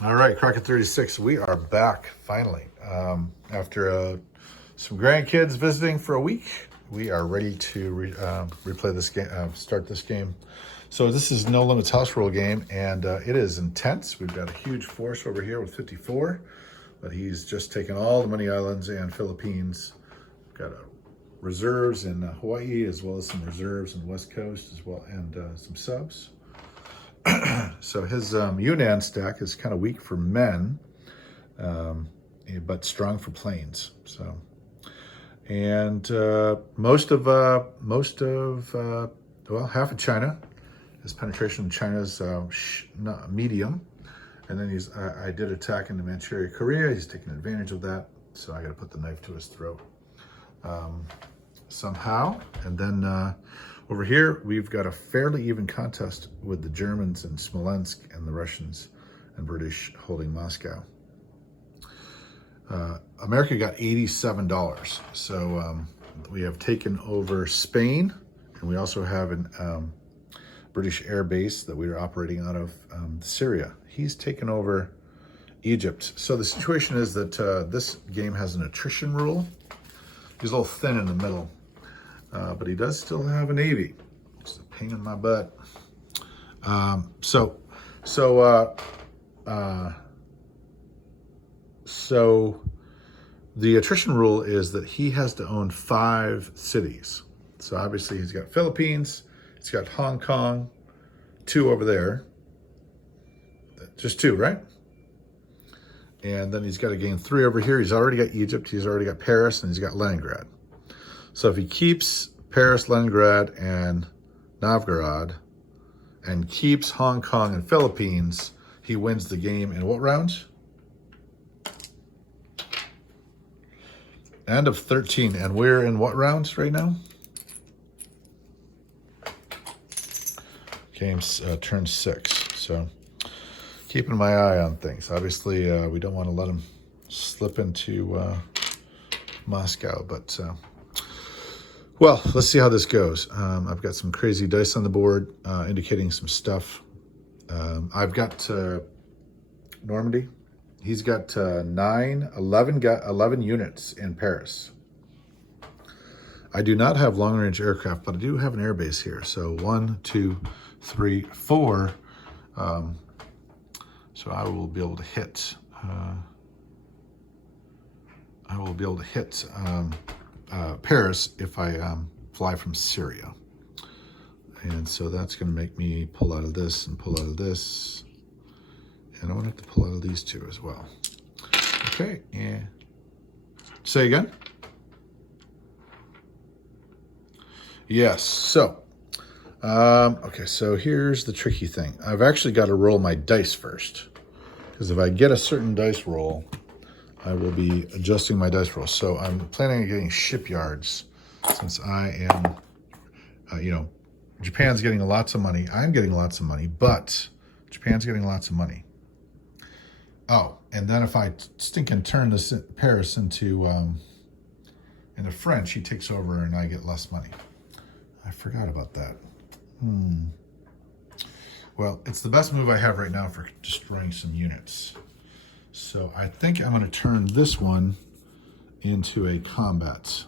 All right, Crockett 36, we are back finally. After some grandkids visiting for a week, we are ready to replay this game, start this game. So this is No Limits House Rule game, and it is intense. We've got a huge force over here with 54, but he's just taken all the Money Islands and Philippines. We've got reserves in Hawaii, as well as some reserves in the West Coast, as well, and some subs. So his Yunnan stack is kind of weak for men, but strong for planes. So, and half of China, his penetration in China is medium, and then I did attack into Manchuria, Korea. He's taking advantage of that, so I got to put the knife to his throat somehow, and then. Over here, we've got a fairly even contest with the Germans in Smolensk and the Russians and British holding Moscow. America got $87. So we have taken over Spain, and we also have a British air base that we are operating out of Syria. He's taken over Egypt. So the situation is that this game has an attrition rule. He's a little thin in the middle. But he does still have a Navy. It's a pain in my butt. So the attrition rule is that he has to own 5 cities. So obviously he's got Philippines, he's got Hong Kong, 2 over there. Just 2, right? And then he's got to gain 3 over here. He's already got Egypt, he's already got Paris, and he's got Leningrad. So if he keeps Paris, Leningrad, and Novgorod, and keeps Hong Kong and Philippines, he wins the game in what rounds? End of 13, and we're in what rounds right now? Game's turn 6, so keeping my eye on things. Obviously, we don't want to let him slip into Moscow, but... Well, let's see how this goes. I've got some crazy dice on the board indicating some stuff. I've got Normandy. He's got 11 units in Paris. I do not have long-range aircraft, but I do have an air base here. So 1, 2, 3, 4. So I will be able to hit. Paris if I fly from Syria. And so that's going to make me pull out of this and pull out of this. And I want to have to pull out of these 2 as well. Okay, and say again? Yes, so, okay, so here's the tricky thing. I've actually got to roll my dice first. Because if I get a certain dice roll, I will be adjusting my dice roll. So I'm planning on getting shipyards since I am, Japan's getting lots of money. I'm getting lots of money, but Japan's getting lots of money. Oh, and then if I stinking turn this Paris into French, he takes over and I get less money. I forgot about that. Well, it's the best move I have right now for destroying some units. So I think I'm going to turn this one into a combat.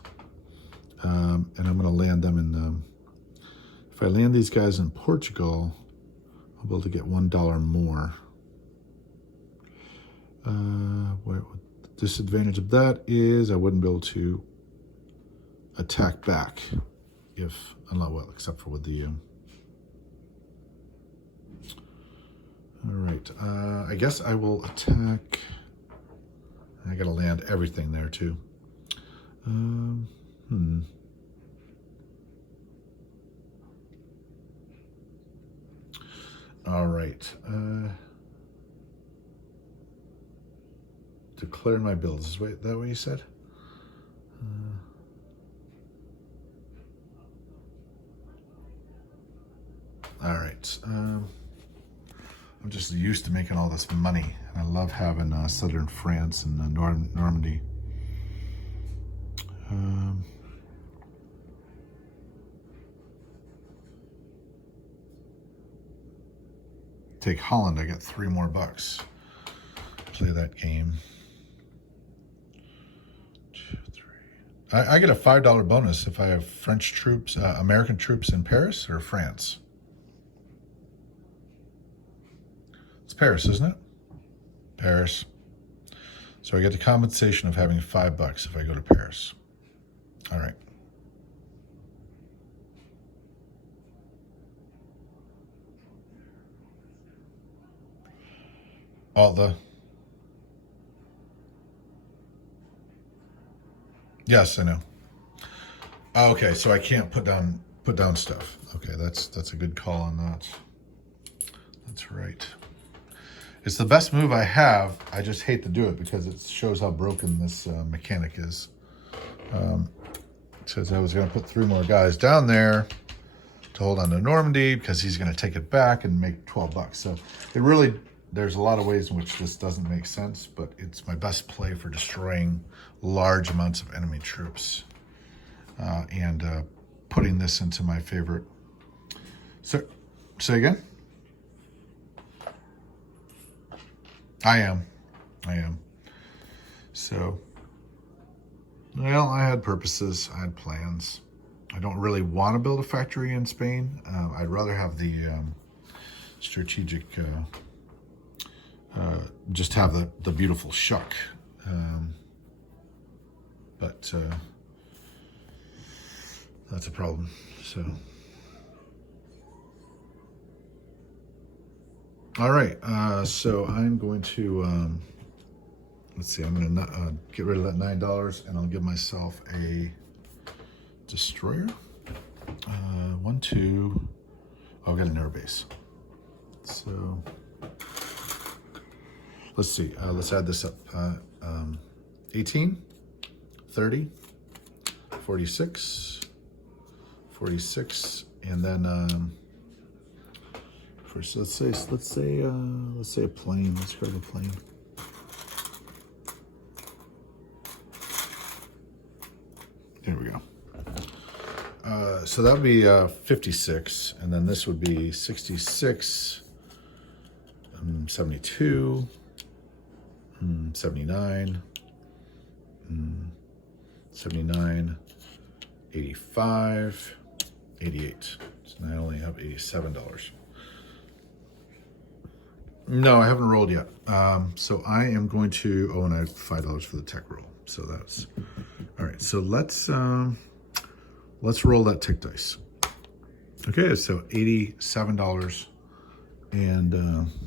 And I'm going to land them in... if I land these guys in Portugal, I'll be able to get $1 more. What the disadvantage of that is I wouldn't be able to attack back except for with the... All right, I guess I will attack. I gotta land everything there too. All right. Declare my builds. Is that what you said? All right. I'm just used to making all this money, and I love having southern France and Normandy. Take Holland, I get $3 more. replay that game. 2, 3. I get a $5 bonus if I have French troops, American troops in Paris or France. It's Paris, isn't it? Paris. So I get the compensation of having $5 if I go to Paris. All right. All the... Yes, I know. Okay, so I can't put down stuff. Okay, that's a good call on that. That's right. It's the best move I have. I just hate to do it because it shows how broken this mechanic is. It says I was going to put 3 more guys down there to hold on to Normandy because he's going to take it back and make $12. So it really, there's a lot of ways in which this doesn't make sense, but it's my best play for destroying large amounts of enemy troops and putting this into my favorite. So, say again? I am. So, well, I had purposes. I had plans. I don't really want to build a factory in Spain. I'd rather have the strategic, just have the beautiful shuck. But that's a problem. So, all right. So I'm going to let's see. I'm going to get rid of that $9, and I'll give myself a destroyer. 1, 2. I'll get an air base. So let's see. Let's add this up. 18, 30, 46, 46, and then first let's say a plane. Let's grab a plane. There we go. So that would be 56, and then this would be 66, 72, 79, 79, 85, 88. So now I only have $87. No, I haven't rolled yet. So I am going to, and I have $5 for the tech roll. So that's, all right. So let's roll that tick dice. Okay, so $87, and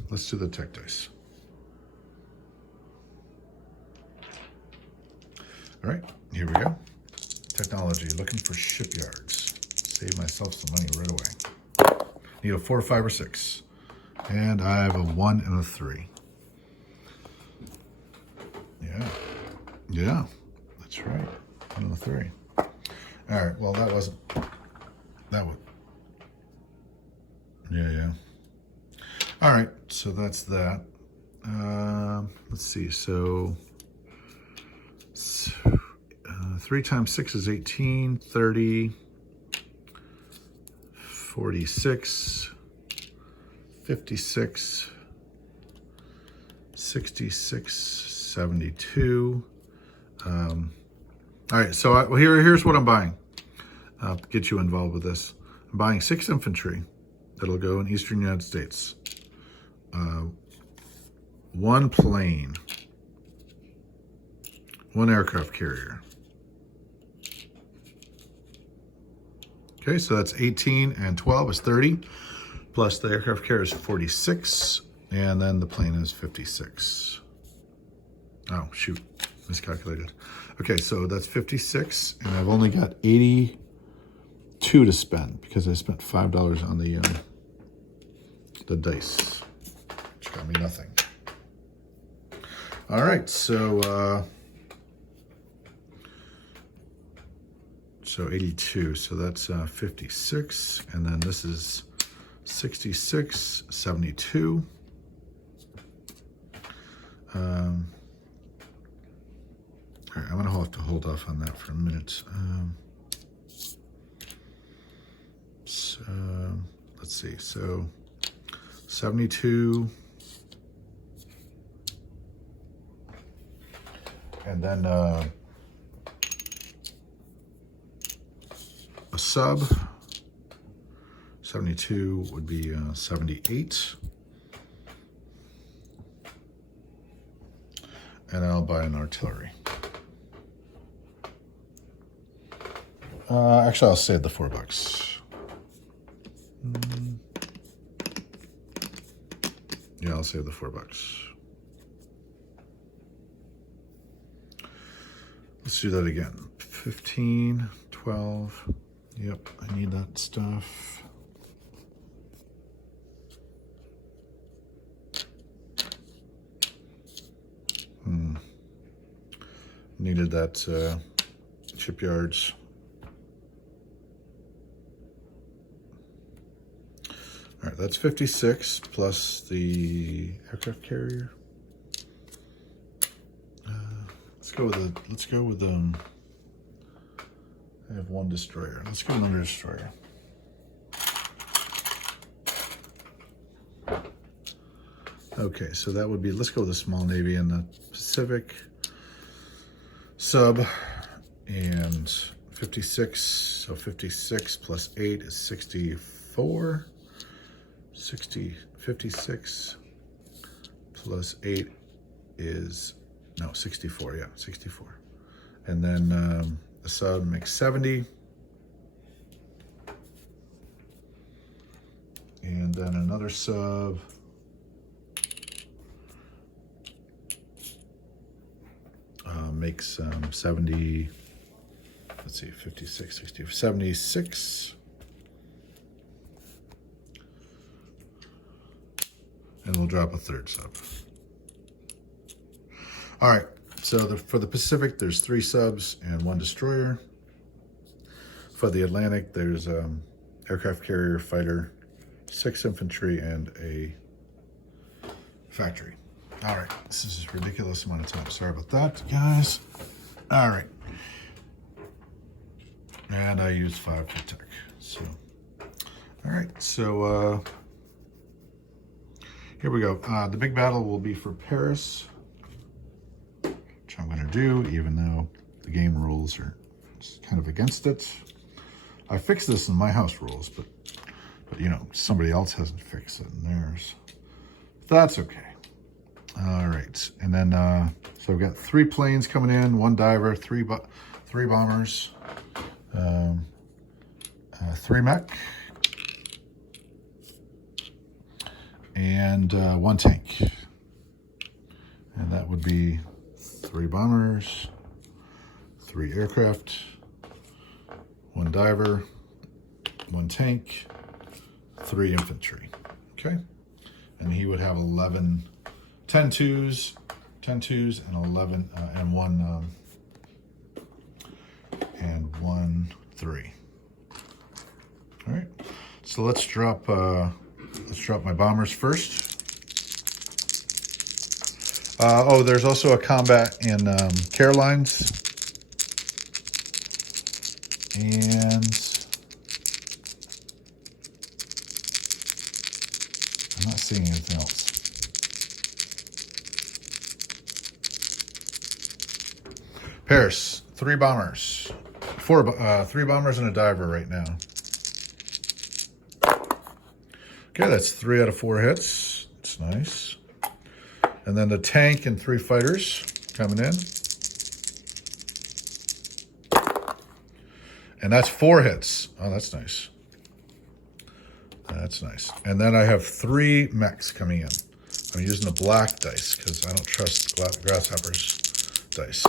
let's do the tech dice. All right, here we go. Technology, looking for shipyards. Save myself some money right away. Need a 4, 5, or 6. And I have a 1 and a 3. Yeah, that's right. 1 and a 3. All right, well, that would. Yeah. All right, so that's that. Let's see, so 3 times 6 is 18, 30, 46, 56, 66, 72. All right, so here's what I'm buying. To get you involved with this. I'm buying 6 infantry that'll go in Eastern United States. 1 plane. 1 aircraft carrier. Okay, so that's 18 and 12 is 30. Plus the aircraft carrier is 46. And then the plane is 56. Oh, shoot. Miscalculated. Okay, so that's 56. And I've only got 82 to spend because I spent $5 on the dice, which got me nothing. All right, so 82, so that's 56, and then this is 66, 72. All right, I'm gonna have to hold off on that for a minute. So let's see, so 72, And then a sub, 72 would be 78. And I'll buy an artillery. Actually, I'll save the $4. Yeah, I'll save the $4. Let's do that again. 15, 12. Yep, I need that stuff. Needed that shipyards. All right, that's 56 plus the aircraft carrier. Let's go with I have one destroyer. Let's go with another destroyer. Okay, so that would be, let's go with the small Navy in the Pacific. Sub and 56, so 56 plus 8 is 64. 56 plus 8 is, no, 64, yeah, 64. And then the sub makes 70. And then another sub makes 70, let's see, 56, 60, 76. And we'll drop a third sub. All right, so for the Pacific, there's 3 subs and 1 destroyer. For the Atlantic, there's aircraft carrier, fighter, 6 infantry, and a factory. All right, this is a ridiculous amount of time. Sorry about that, guys. All right. And I used 5 for tech. So, all right, so here we go. The big battle will be for Paris, which I'm gonna do, even though the game rules are kind of against it. I fixed this in my house rules, but you know, somebody else hasn't fixed it in theirs. That's okay. All right, and then so we've got 3 planes coming in, 1 diver, 3 bombers, 3 mech, and 1 tank. And that would be 3 bombers, 3 aircraft, 1 diver, 1 tank, 3 infantry. Okay, and he would have 10 twos, and 11 and 1 3. All right, so let's drop my bombers first. Oh, there's also a combat in Carolines, and I'm not seeing anything else. Paris, 3 bombers, 3 bombers and a diver right now. Okay, that's 3 out of 4 hits. It's nice. And then the tank and 3 fighters coming in. And that's 4 hits. Oh, that's nice. That's nice. And then I have 3 mechs coming in. I'm using the black dice because I don't trust Grasshopper's dice.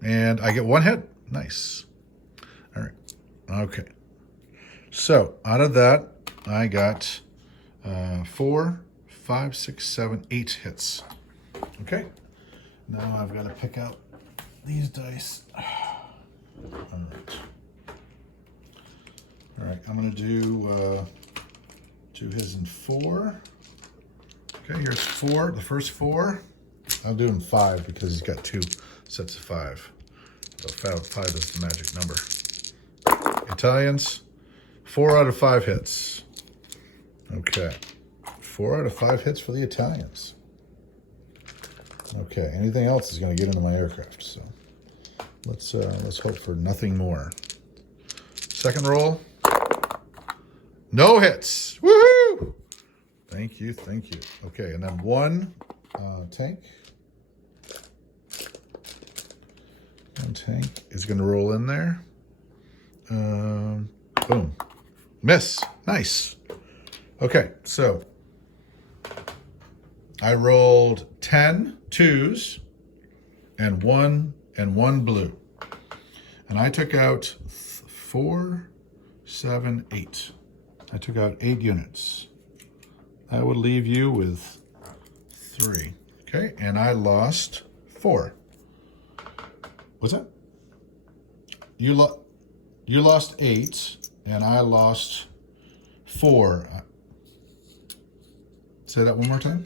And I get 1 hit. Nice. All right. Okay. So out of that, I got 4, 5, 6, 7, 8 hits. Okay. Now I've got to pick out these dice. All right. All right. I'm going to do his in 4. Okay. Here's 4. The first 4. I'll do him 5 because he's got 2 sets of 5. So 5 is the magic number. Italians, 4 out of 5 hits. Okay, 4 out of 5 hits for the Italians. Okay, anything else is going to get into my aircraft. So let's hope for nothing more. Second roll. No hits. Woohoo! Thank you, thank you. Okay, and then one tank. One tank is going to roll in there. Boom. Miss. Nice. Okay, so I rolled 10 twos and one blue. And I took out 4, 7, 8. I took out 8 units. That would leave you with 3. Okay, and I lost 4. What's that? You lost 8, and I lost 4. Say that one more time.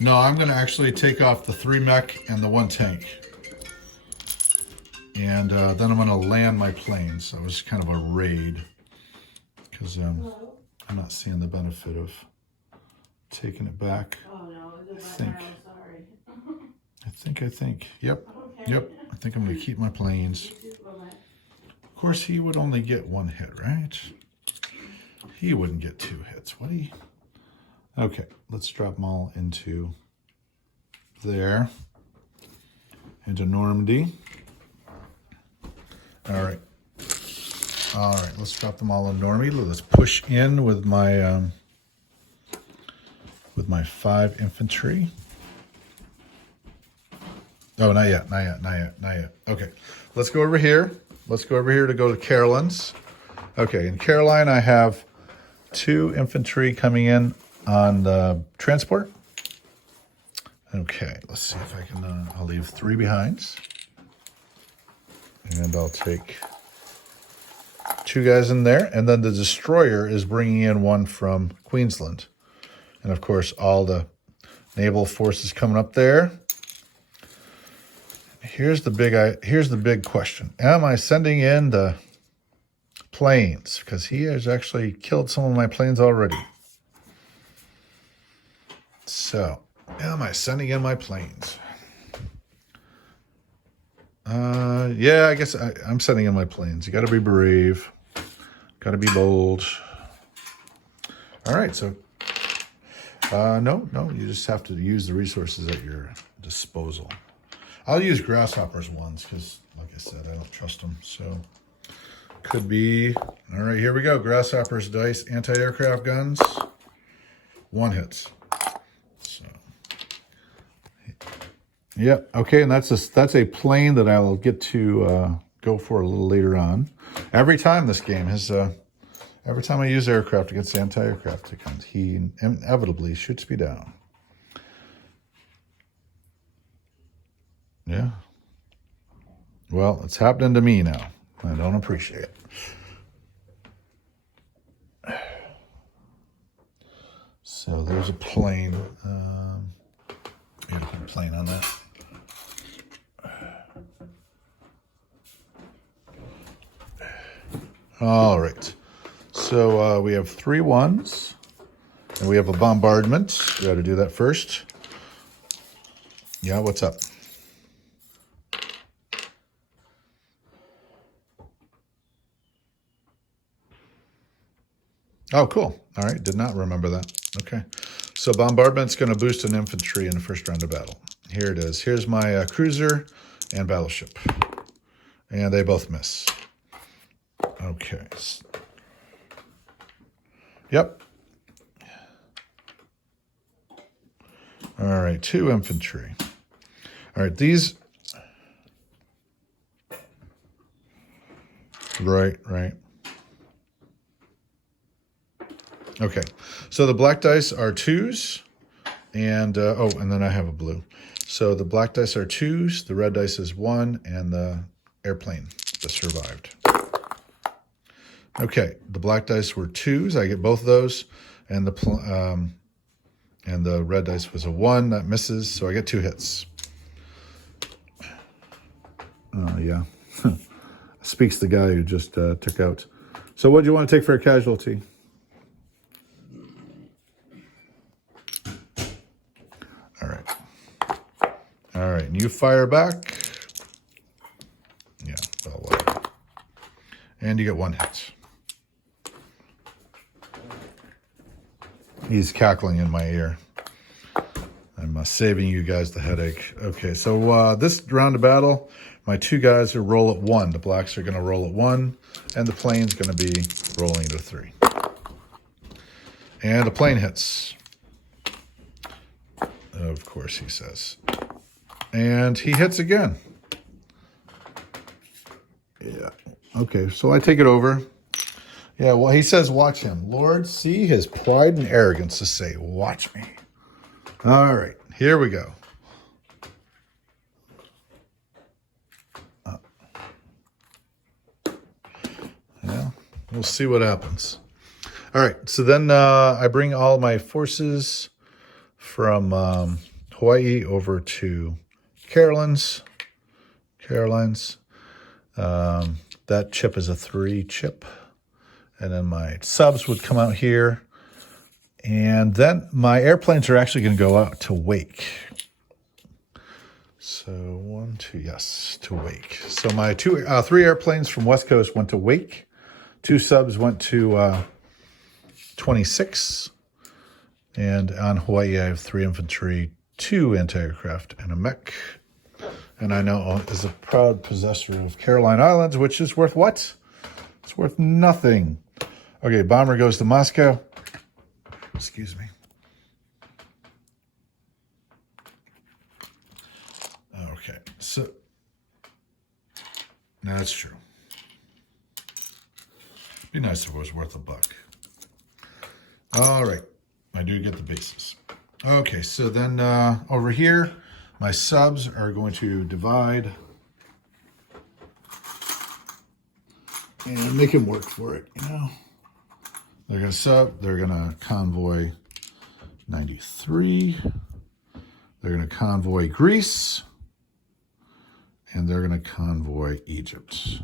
No, I'm going to actually take off the 3 mech and the 1 tank. And then I'm going to land my planes. So it was kind of a raid. Because I'm not seeing the benefit of taking it back. Oh, no. I think. Sorry. I think. Yep. Okay. Yep. I think I'm going to keep my planes. Of course, he would only get 1 hit, right? He wouldn't get 2 hits, would he? Okay, let's drop them all into there. Into Normandy. All right, let's drop them all in Normandy. Let's push in with my 5 infantry. Oh, not yet. Okay, let's go over here. To go to Caroline's. Okay, in Caroline, I have 2 infantry coming in on the transport. Okay, let's see if I can, I'll leave 3 behinds. And I'll take 2 guys in there. And then the destroyer is bringing in 1 from Queensland. And of course, all the naval forces coming up there. Here's the big question. Am I sending in the planes? Because he has actually killed some of my planes already. So, am I sending in my planes? Yeah, I guess I'm sending in my planes. You got to be brave. Got to be bold. All right, so no, you just have to use the resources at your disposal. I'll use grasshoppers ones because, like I said, I don't trust them. So, could be. All right, here we go. Grasshoppers dice, anti-aircraft guns. 1 hits. So, yep. Okay, and that's a plane that I will get to go for a little later on. Every time this game has, every time I use aircraft against anti-aircraft guns, he inevitably shoots me down. Yeah. Well, it's happening to me now. I don't appreciate it. So there's a plane. I gotta put a plane on that. All right. So we have 3 1s, and we have a bombardment. We got to do that first. Yeah, what's up? Oh, cool. All right. Did not remember that. Okay. So bombardment's going to boost an infantry in the first round of battle. Here it is. Here's my cruiser and battleship. And they both miss. Okay. Yep. All right. 2 infantry. All right. These. Right. Okay, so the black dice are 2s, and and then I have a blue. So the black dice are 2s, the red dice is 1, and the airplane that survived. Okay, the black dice were 2s. I get both of those, and the red dice was a 1 that misses, so I get 2 hits. Yeah, speaks the guy who just took out. So what do you want to take for a casualty? right, and you fire back. Yeah, well, whatever. And you get 1 hit. He's cackling in my ear. I'm saving you guys the headache. Okay, so this round of battle, my 2 guys are roll at 1. The blacks are going to roll at 1, and the plane's going to be rolling at a 3. And the plane hits. Of course, he says. And he hits again. Yeah. Okay, so I take it over. Yeah, well, he says, watch him. Lord, see his pride and arrogance to say, watch me. All right, here we go. Yeah, we'll see what happens. All right, so then I bring all my forces from Hawaii over to Caroline's. That chip is a 3 chip. And then my subs would come out here. And then my airplanes are actually going to go out to Wake. So 1, 2, yes, to Wake. So my 3 airplanes from West Coast went to Wake. 2 subs went to 26. And on Hawaii, I have 3 infantry, 2 anti-aircraft, and a mech. And I know is a proud possessor of Caroline Islands, which is worth what? It's worth nothing. Okay, bomber goes to Moscow. Excuse me. Okay, so now that's true. Be nice if it was worth $1. All right, I do get the bases. Okay, so then over here, my subs are going to divide and make him work for it, you know. They're going to sub, they're going to convoy 93. They're going to convoy Greece. And they're going to convoy Egypt.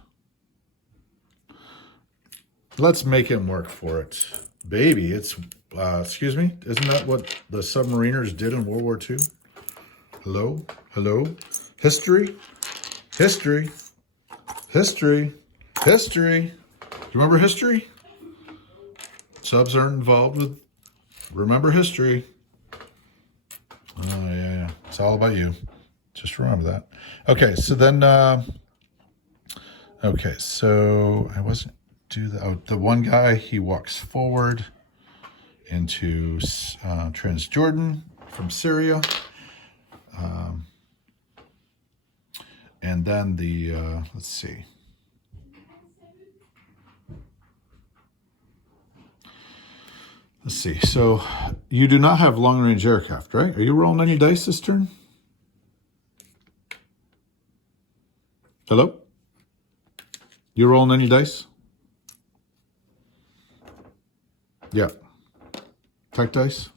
Let's make him work for it. Baby, it's, excuse me, isn't that what the submariners did in World War II? Hello? Hello? History? History? History? History? Do you remember history? Subs aren't involved with remember history. Oh, yeah. It's all about you. Just remember that. Okay, so then, okay, so I wasn't do that. Oh, the one guy, he walks forward into Transjordan from Syria. And then the, let's see. Let's see. So you do not have long-range aircraft, right? Are you rolling any dice this turn? Hello? You rolling any dice? Yeah. Tech dice?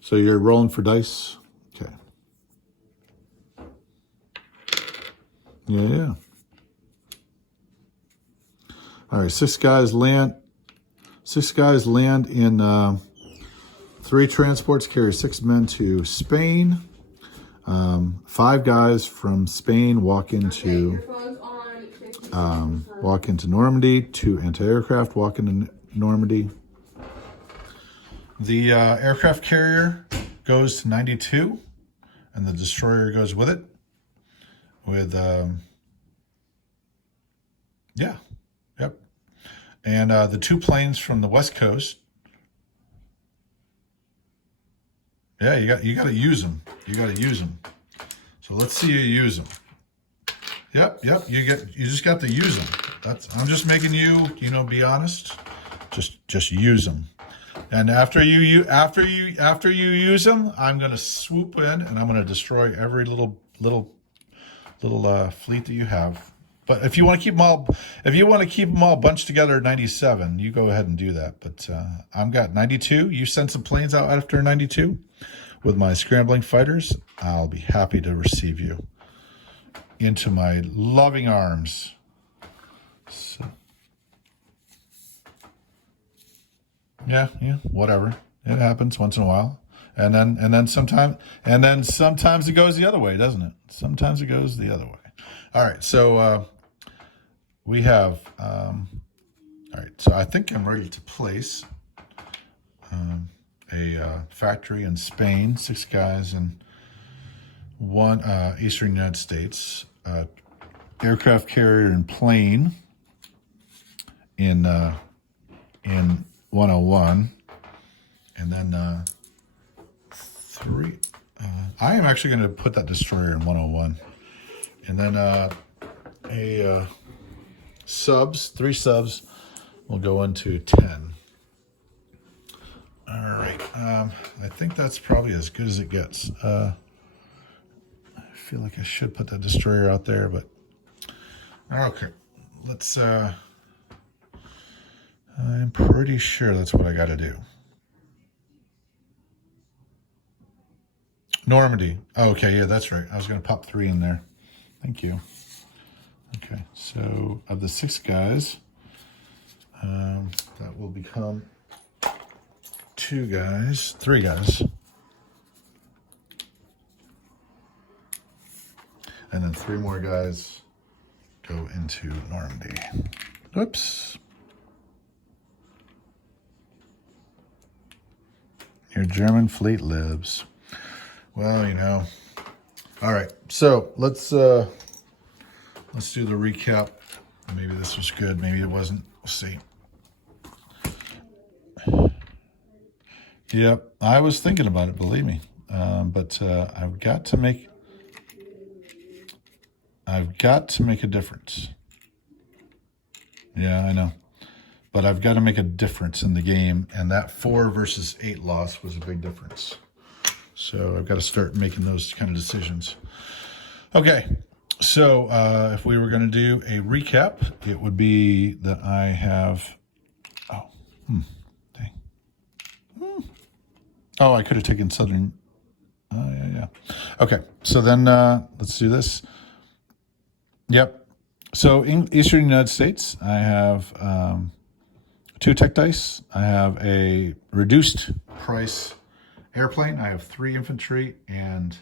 So you're rolling for dice? Okay. Yeah. All right, 6 guys land. 6 guys land in 3 transports, carry 6 men to Spain. 5 guys from Spain walk into Normandy. 2 anti-aircraft walk into Normandy. The aircraft carrier goes to 92, and the destroyer goes with it. With yeah, yep. And the 2 planes from the West Coast. Yeah, you got to use them. You got to use them. So let's see you use them. Yep. You just got to use them. I'm just making you, be honest. Just use them. And after you use them, I'm going to swoop in and I'm going to destroy every little fleet that you have. But if you want to keep them all bunched together at 97, you go ahead and do that. But I've got 92. You send some planes out after 92 with my scrambling fighters. I'll be happy to receive you into my loving arms. So, Yeah, whatever. It happens once in a while. Sometimes it goes the other way, doesn't it? Sometimes it goes the other way. All right, so we have all right, so I think I'm ready to place a factory in Spain, 6 guys in one Eastern United States, aircraft carrier and plane in 101, and then 3. I am actually going to put that destroyer in 101, and then subs, 3 subs will go into 10. All right, I think that's probably as good as it gets. I feel like I should put that destroyer out there, but okay, let's. I'm pretty sure that's what I got to do. Normandy. Oh, okay, yeah, that's right. I was going to pop 3 in there. Thank you. Okay, so of the 6 guys, that will become 2 guys, 3 guys. And then 3 more guys go into Normandy. Whoops. Your German fleet lives. Well, you know. All right, so let's do the recap. Maybe this was good, maybe it wasn't. We'll see. Yep, I was thinking about it, believe me. But I've got to make a difference. Yeah, I know. But I've got to make a difference in the game, and that 4 versus 8 loss was a big difference. So I've got to start making those kind of decisions. Okay, so if we were going to do a recap, it would be that I have... dang. Oh, I could have taken Southern... yeah. Okay, so then let's do this. Yep. So in Eastern United States, I have 2 tech dice. I have a reduced price airplane. I have 3 infantry, and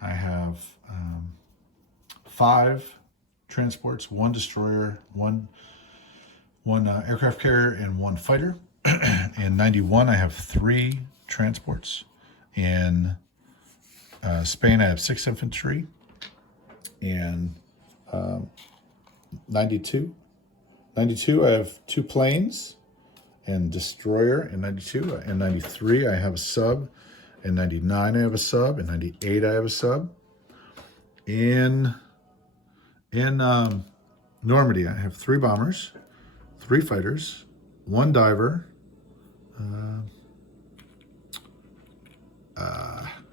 I have 5 transports, 1 destroyer, one aircraft carrier, and 1 fighter. In 91, I have 3 transports. In Spain, I have 6 infantry. And 92, I have 2 planes and destroyer. In 92, in 93, I have a sub. In 99, I have a sub. In 98, I have a sub. In Normandy, I have 3 bombers, 3 fighters, 1 diver.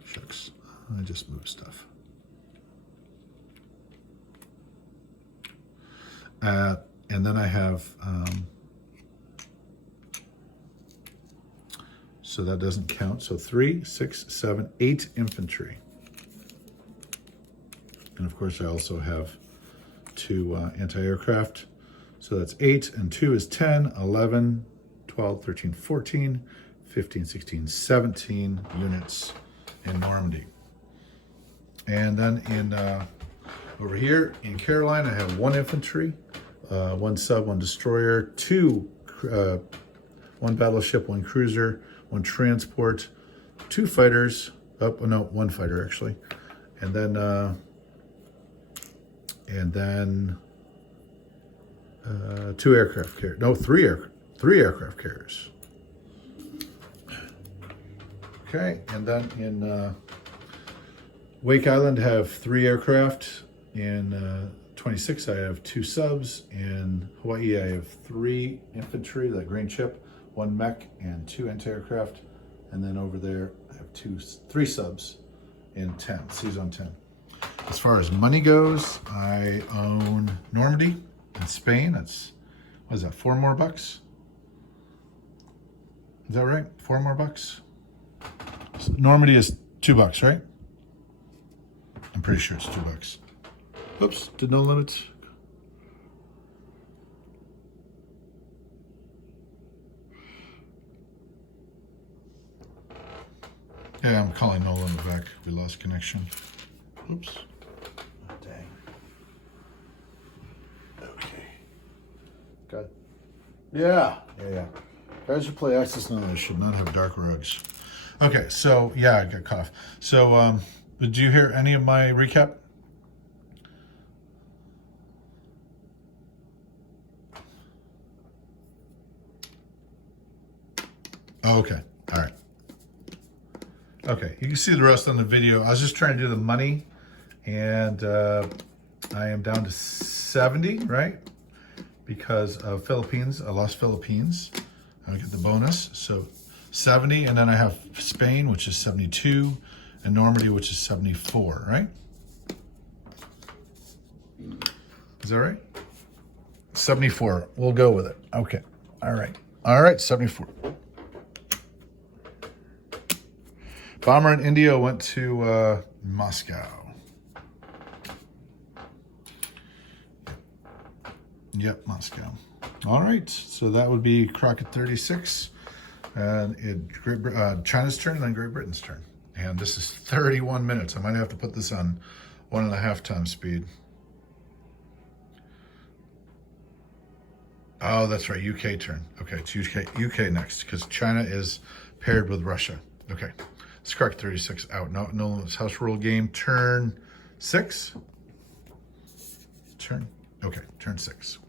Shucks, I just moved stuff. And then I have, so that doesn't count. So 3, 6, 7, 8 infantry. And of course I also have 2 anti-aircraft. So that's 8, and 2 is 10, 11, 12, 13, 14, 15, 16, 17 units in Normandy. And then in over here in Caroline, I have 1 infantry, 1 sub, 1 destroyer, 1 battleship, 1 cruiser, 1 transport, 2 fighters. Oh no, 1 fighter actually, and then 2 aircraft carriers. No, 3 aircraft carriers. Okay, and then in Wake Island, I have 3 aircraft. In 26, I have 2 subs. In Hawaii, I have 3 infantry, that green chip, 1 mech, and 2 anti-aircraft. And then over there, I have 3 subs in 10, Season 10. As far as money goes, I own Normandy in Spain. That's, what is that, 4 more bucks? Is that right? 4 more bucks? So Normandy is $2, right? I'm pretty sure it's $2. Oops, did no limits. Yeah, I'm calling Nolan back. We lost connection. Oops. Oh, dang. Okay. Got. Yeah. Guys who play Access Knowledge should not have dark rugs. Okay, so yeah, I got cut off. So, did you hear any of my recap? Oh, okay. All right. Okay, you can see the rest on the video. I was just trying to do the money, and I am down to 70, right? Because of Philippines. I lost Philippines. I get the bonus. So 70, and then I have Spain, which is 72, and Normandy, which is 74, right? Is that right? 74. We'll go with it. Okay. All right. All right, 74. Bomber in India went to Moscow. Yep, Moscow. All right, so that would be Crockett 36, and China's turn, and then Great Britain's turn. And this is 31 minutes. I might have to put this on 1.5 times speed. Oh, that's right, UK turn. Okay, it's UK next, because China is paired with Russia. Okay. It's Crockett 36 out. No, it's house rule game. Turn 6. Turn 6.